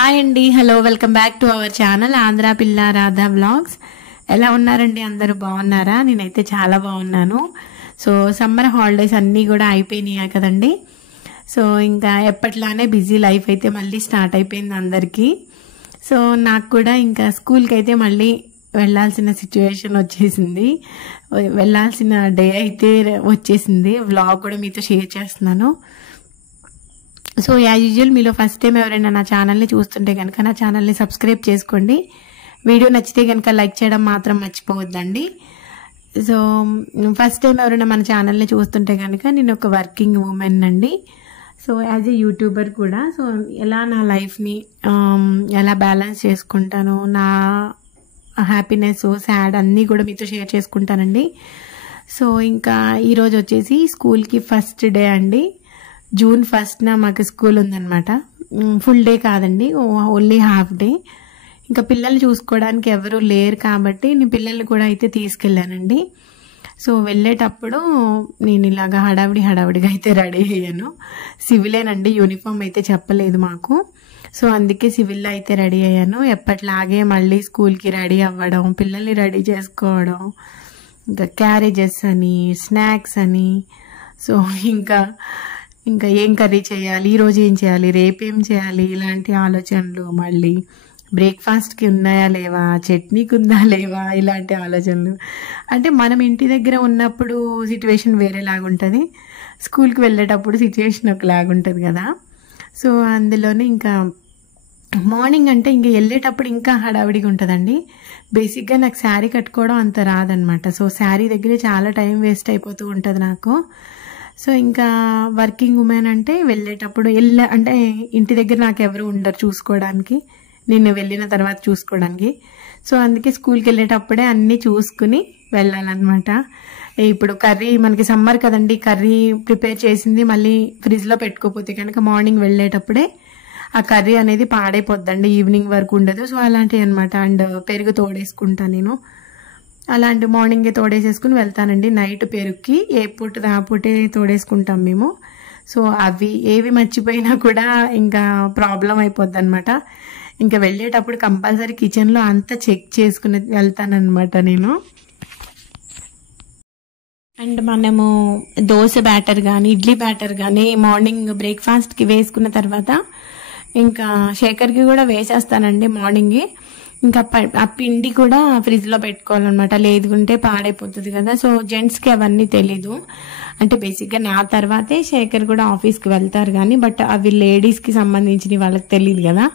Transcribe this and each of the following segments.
Hi అండి, hello, welcome back to our channel Andhra పిల్ల Radha vlogs. ఎలా ఉన్నారండి? అందరూ బాగున్నారా? నేనైతే చాలా బాగున్నాను. సో సమ్మర్ హాలిడేస్ అన్నీ కూడా అయిపోయినాయి కదండి. సో ఇంకా ఎప్పట్లానే బిజీ లైఫ్ అయితే మళ్ళీ స్టార్ట్ అయిపోయింది అందరికీ. సో నాకు కూడా ఇంకా స్కూల్కి అయితే మళ్ళీ వెళ్ళాల్సిన సిచ్యువేషన్ వచ్చేసింది, వెళ్ళాల్సిన డే అయితే వచ్చేసింది. వ్లాగ్ కూడా మీతో షేర్ చేస్తున్నాను. సో యాజ్ యూజువల్ మీలో ఫస్ట్ టైం ఎవరైనా నా ఛానల్ని చూస్తుంటే కనుక నా ఛానల్ని సబ్స్క్రైబ్ చేసుకోండి. వీడియో నచ్చితే కనుక లైక్ చేయడం మాత్రం మర్చిపోవద్దండి. సో ఫస్ట్ టైం ఎవరైనా మన ఛానల్ని చూస్తుంటే కనుక నేను ఒక వర్కింగ్ ఉమెన్ అండి. సో యాజ్ ఏ యూట్యూబర్ కూడా. సో ఎలా నా లైఫ్ని ఎలా బ్యాలెన్స్ చేసుకుంటాను, నా హ్యాపీనెస్ సాడ్ అన్నీ కూడా మీతో షేర్ చేసుకుంటానండి. సో ఇంకా ఈరోజు వచ్చేసి స్కూల్కి ఫస్ట్ డే అండి. జూన్ 1న మాకు స్కూల్ ఉందన్నమాట. ఫుల్ డే కాదండి, ఓన్లీ హాఫ్ డే. ఇంకా పిల్లల్ని చూసుకోవడానికి ఎవరు లేరు కాబట్టి నేను పిల్లల్ని కూడా అయితే తీసుకెళ్ళానండి. సో వెళ్ళేటప్పుడు నేను ఇలాగా హడావిడిగా అయితే రెడీ అయ్యాను. సివిలేనండి, యూనిఫామ్ అయితే చెప్పలేదు మాకు. సో అందుకే సివిల్లో అయితే రెడీ అయ్యాను. ఎప్పట్లాగే మళ్ళీ స్కూల్కి రెడీ అవ్వడం, పిల్లల్ని రెడీ చేసుకోవడం, ఇంకా క్యారేజెస్ అని, స్నాక్స్ అని. సో ఇంకా ఏం కర్రీ చేయాలి, ఈరోజు ఏం చేయాలి, రేపేం చేయాలి, ఇలాంటి ఆలోచనలు. మళ్ళీ బ్రేక్ఫాస్ట్కి ఉన్నాయా లేవా, చట్నీకి ఉందా లేవా, ఇలాంటి ఆలోచనలు. అంటే మనం ఇంటి దగ్గర ఉన్నప్పుడు సిచ్యువేషన్ వేరేలాగుంటుంది, స్కూల్కి వెళ్ళేటప్పుడు సిచ్యువేషన్ ఒకలాగుంటుంది కదా. సో అందులోనే ఇంకా మార్నింగ్ అంటే ఇంకా వెళ్ళేటప్పుడు ఇంకా హడావిడిగా ఉంటుందండి. బేసిక్గా నాకు శారీ కట్టుకోవడం అంత రాదనమాట. సో శారీ దగ్గరే చాలా టైం వేస్ట్ అయిపోతూ ఉంటుంది నాకు. సో ఇంకా వర్కింగ్ ఉమెన్ అంటే వెళ్ళేటప్పుడు అంటే ఇంటి దగ్గర నాకు ఎవరు ఉండరు చూసుకోవడానికి, నేను వెళ్ళిన తర్వాత చూసుకోవడానికి. సో అందుకే స్కూల్కి వెళ్ళేటప్పుడే అన్నీ చూసుకుని వెళ్ళాలన్నమాట. ఇప్పుడు కర్రీ మనకి సమ్మర్ కదండి, కర్రీ ప్రిపేర్ చేసింది మళ్ళీ ఫ్రిడ్జ్లో పెట్టుకోపోతే కనుక మార్నింగ్ వెళ్ళేటప్పుడే ఆ కర్రీ అనేది పాడైపోద్దండి, ఈవినింగ్ వరకు ఉండదు. సో అలాంటివి అనమాట. అండ్ పెరుగు తోడేసుకుంటాను నేను, అలాంటి మార్నింగే తోడేసేసుకుని వెళ్తానండి. నైట్ పెరుగుకి ఏ పూట ఆ పూటే తోడేసుకుంటాం మేము. సో అవి ఏవి మర్చిపోయినా కూడా ఇంకా ప్రాబ్లం అయిపోద్ది అనమాట. ఇంకా వెళ్ళేటప్పుడు కంపల్సరీ కిచెన్లో అంతా చెక్ చేసుకుని వెళ్తానమాట నేను. అండ్ మనము దోశ బ్యాటర్ కానీ ఇడ్లీ బ్యాటర్ కానీ మార్నింగ్ బ్రేక్ఫాస్ట్కి వేసుకున్న తర్వాత ఇంకా శేఖర్కి కూడా వేసేస్తానండి మార్నింగే. ఇంకా ఆ పిండి కూడా ఫ్రిడ్జ్లో పెట్టుకోవాలన్నమాట, లేదుకుంటే పాడైపోతుంది కదా. సో జెంట్స్కి అవన్నీ తెలీదు. అంటే బేసిక్గా నా తర్వాతే శేఖర్ కూడా ఆఫీస్కి వెళ్తారు కానీ, బట్ అవి లేడీస్కి సంబంధించిన వాళ్ళకి తెలియదు కదా.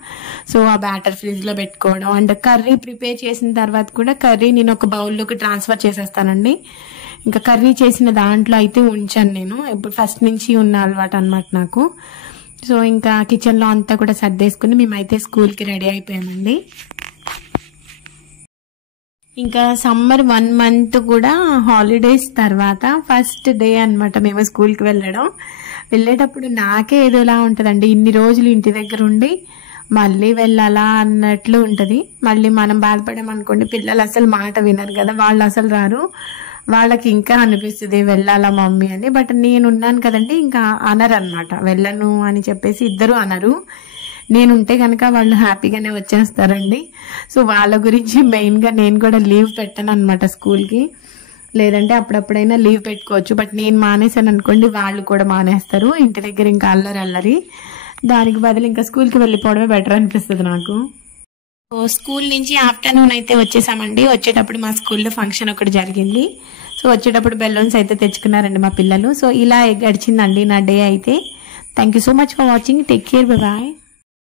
సో ఆ బ్యాటర్ ఫ్రిడ్జ్లో పెట్టుకోవడం. అండ్ కర్రీ ప్రిపేర్ చేసిన తర్వాత కూడా కర్రీ నేను ఒక బౌల్లోకి ట్రాన్స్ఫర్ చేసేస్తానండి. ఇంకా కర్రీ చేసిన దాంట్లో అయితే ఉంచాను నేను, ఇప్పుడు ఫస్ట్ నుంచి ఉన్న అలవాటు అనమాట నాకు. సో ఇంకా కిచెన్లో అంతా కూడా సర్దేసుకుని మేమైతే స్కూల్కి రెడీ అయిపోయామండి. ఇంకా సమ్మర్ 1 month కూడా హాలిడేస్ తర్వాత ఫస్ట్ డే అనమాట మేము స్కూల్కి వెళ్ళేటప్పుడు నాకే ఏదోలా ఉంటుందండి. ఇన్ని రోజులు ఇంటి దగ్గర ఉండి మళ్ళీ వెళ్ళాలా అన్నట్లు ఉంటుంది. మళ్ళీ మనం బాధపడామనుకోండి, పిల్లలు అసలు మాట వినరు కదా, వాళ్ళు అసలు రారు, వాళ్ళకి ఇంకా అనిపిస్తుంది వెళ్ళాలా మమ్మీ అని. బట్ నేను ఉన్నాను కదండి, ఇంకా అనరు అనమాట, వెళ్ళను అని చెప్పేసి ఇద్దరు అనరు. నేనుంటే కనుక వాళ్ళు హ్యాపీగానే వచ్చేస్తారండి. సో వాళ్ళ గురించి మెయిన్గా నేను కూడా లీవ్ పెట్టాను అనమాట స్కూల్కి. లేదంటే అప్పుడప్పుడైనా లీవ్ పెట్టుకోవచ్చు, బట్ నేను మానేసాను అనుకోండి వాళ్ళు కూడా మానేస్తారు. ఇంటి దగ్గర ఇంకా అల్లరి. దానికి బదులు ఇంకా స్కూల్కి వెళ్ళిపోవడమే బెటర్ అనిపిస్తుంది నాకు. సో స్కూల్ నుంచి ఆఫ్టర్నూన్ అయితే వచ్చేసామండి. వచ్చేటప్పుడు మా స్కూల్లో ఫంక్షన్ ఒకటి జరిగింది. సో వచ్చేటప్పుడు బెలూన్స్ అయితే తెచ్చుకున్నారండి మా పిల్లలు. సో ఇలా గడిచిందండి నా డే అయితే. Thank you so much for watching. Take care, bye bye.